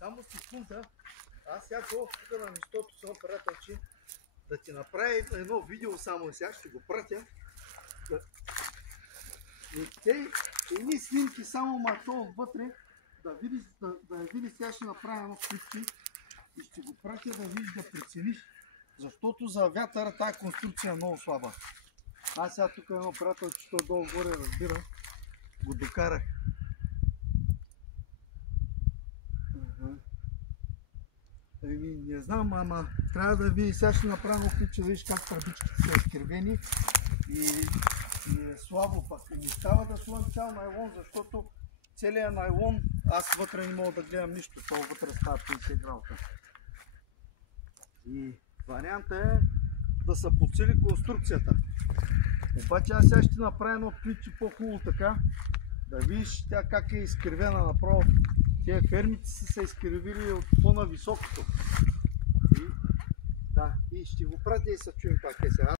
Само секунда. Аз сега тук на местото съм приятелче да ти направя едно видео само сега, ще го пратя. Едни снимки само мато вътре, да видиш сега ще направя едно клипче и ще го пратя да видиш, да прецениш, защото за вятъра тази конструкция е много слаба. Аз сега тук едно приятелче, то долу горе разбира, го докарах. Не знам, ама трябва да видиш, сега ще направя клипче, да видиш как тръбичките са изкривени и е слабо пък. Не става да слън цял найлон, защото целият найлон, аз вътре не мога да гледам нищо, това вътре става 50 градуса. И варианта е да се подсили конструкцията. Обаче аз сега ще направя едно клипче по-хубаво така, да видиш тя как е изкривена направо. Тези фермите са се изкривили от по-нависокото. И ще го пратя и се чуем как е сега.